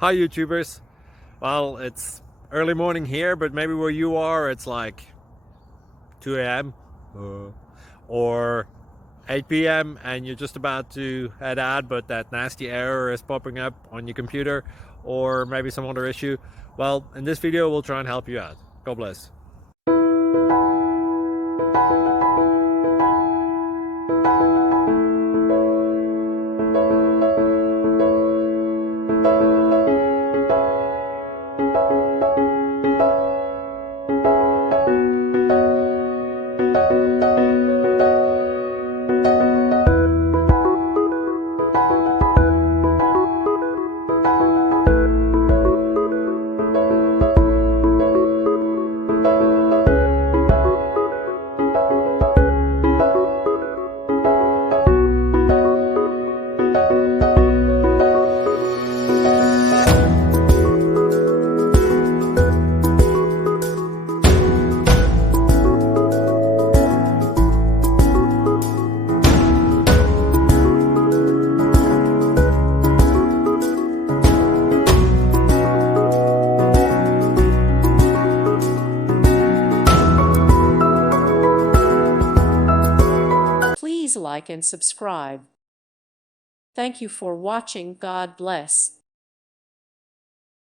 Hi YouTubers. Well, it's early morning here, but maybe where you are it's like 2 a.m. or 8 p.m. and you're just about to head out, but that nasty error is popping up on your computer, or maybe some other issue. Well, in this video we'll try and help you out. God bless. Please like and subscribe. Thank you for watching. God bless.